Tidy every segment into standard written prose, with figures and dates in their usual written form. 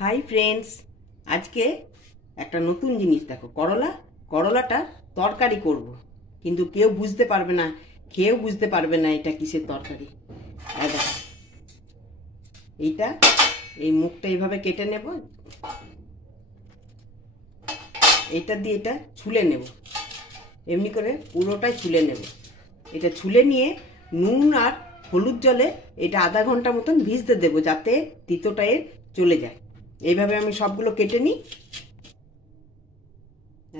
Hi friends, আজকে একটা নতুন জিনিস দেখো, করলাটা তরকারি করব, কিন্তু কেউ বুঝতে পারবে না, খেয়েও বুঝতে পারবে না এটা কিসের তরকারি। দেখো এইটা, এই মুখটা এইভাবে কেটে নেব, এটা দিয়ে এটা ছুলে নেব, এমনি করে পুরোটাই ছুলে নেব। এটা ছুলে নিয়ে নুন আর হলুদ জলে এটা আধা ঘন্টা মতন ভিজতে দেবো, যাতে তিতোটা এর চলে যায়। এইভাবে আমি সবগুলো কেটে নিই।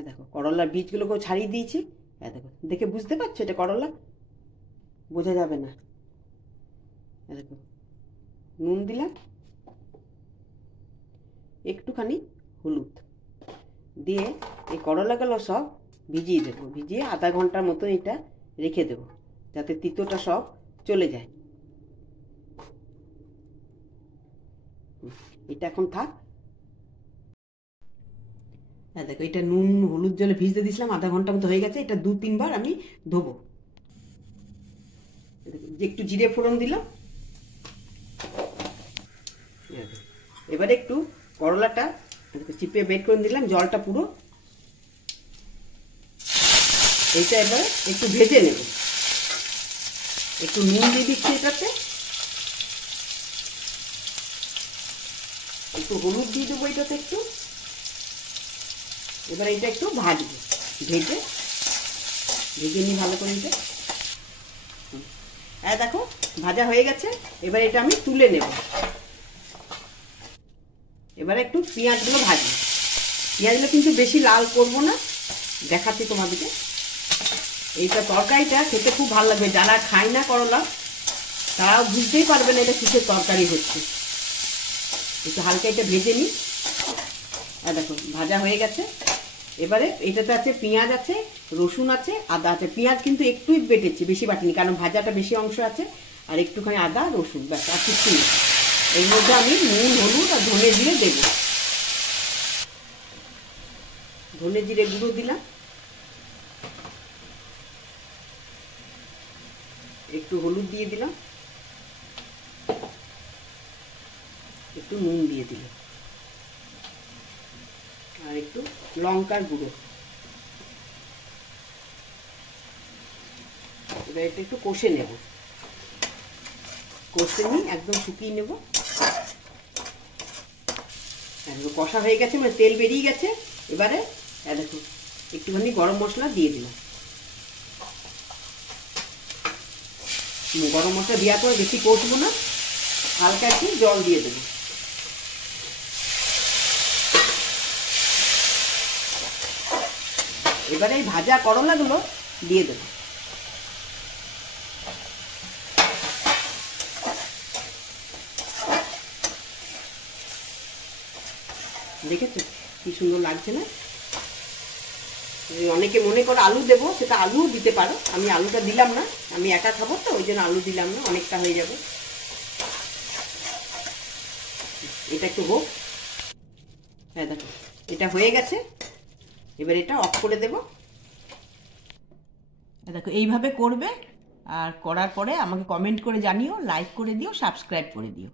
দেখো করলার বীজগুলোকেও ছাড়িয়ে দিয়েছি। দেখো, দেখে বুঝতে পারছো এটা করলা? বোঝা যাবে না। দেখো, নুন দিলাম, একটুখানি হলুদ দিয়ে এই করলাগুলো সব ভিজিয়ে দেবো। ভিজিয়ে আধা ঘন্টার মতো এটা রেখে দেবো, যাতে তিতোটা সব চলে যায়। এটা এখন থাক। দেখো, এটা নুন হলুদ জলে ভিজতে দিয়েছিলাম, আধা ঘন্টা মতো হয়ে গেছে। এটা 2-3 বার আমি ধোবো। একটু জিরে ফোড়ন দিলাম। এবারে একটু করলাটা চিপে বের করে দিলাম, জলটা পুরো। এইটা এবার একটু ভেজে নেব। একটু নুন দিয়ে দিচ্ছি এটাতে, একটু হলুদ দিয়ে দেবো এটাতে একটু। এবার এটা একটু ভাজবো, ভেজে নিই ভালো করে এটা। দেখো ভাজা হয়ে গেছে। এবার এটা আমি তুলে নেব। এবারে একটু পেঁয়াজগুলো ভাজবো। পেঁয়াজগুলো কিন্তু বেশি লাল করব না, দেখাচ্ছি তোমাদেরকে। এইটা তরকারিটা খেতে খুব ভালো লাগবে। যারা খায় না করলা, তারাও বুঝতেই পারবে না এটা কিসের তরকারি হচ্ছে। একটু হালকা এটা ভেজে নিই। দেখো ভাজা হয়ে গেছে। এবারে এটাতে আছে পেঁয়াজ, আছে রসুন, আছে আদা আছে। পেঁয়াজ কিন্তু একটুই বেটেছি, বেশি বাটিনি, কারণ ভাজাটা বেশি অংশ আছে। আর একটুখানি আদা রসুন, ব্যাস, আর কিছু নেই। এর মধ্যে আমি নুন হলুদ আর ধনে জিরে দেব। ধনে জিরে গুঁড়ো দিলাম, একটু হলুদ দিয়ে দিলাম, একটু নুন দিয়ে দিলাম, আর একটু লঙ্কার গুঁড়ো। এবার এটা একটু কষে নেব, কষে নিয়ে একদম শুকিয়ে নেব। কষা হয়ে গেছে, মানে তেল বেরিয়ে গেছে। এবারে দেখো একটুখানি গরম মশলা দিয়ে দিলাম। গরম মশলা দেওয়ার পর বেশি কষবো না, হালকা একটু জল দিয়ে দেবো। এবারে এই ভাজা করলাগুলো দিয়ে দেবো। দেখেছো কি সুন্দর লাগছে না? অনেকে মনে করে আলু দেবো, সেটা আলুও দিতে পারো। আমি আলুটা দিলাম না, আমি একা খাবো তো, ওই জন্য আলু দিলাম না, অনেকটা হয়ে যাবে। এটা একটু হোক। দেখো এটা হয়ে গেছে। এবার এটা অফ করে দেব। দেখো এইভাবে করবে, আর করার পরে আমাকে কমেন্ট করে জানিও, লাইক করে দিও, সাবস্ক্রাইব করে দিও।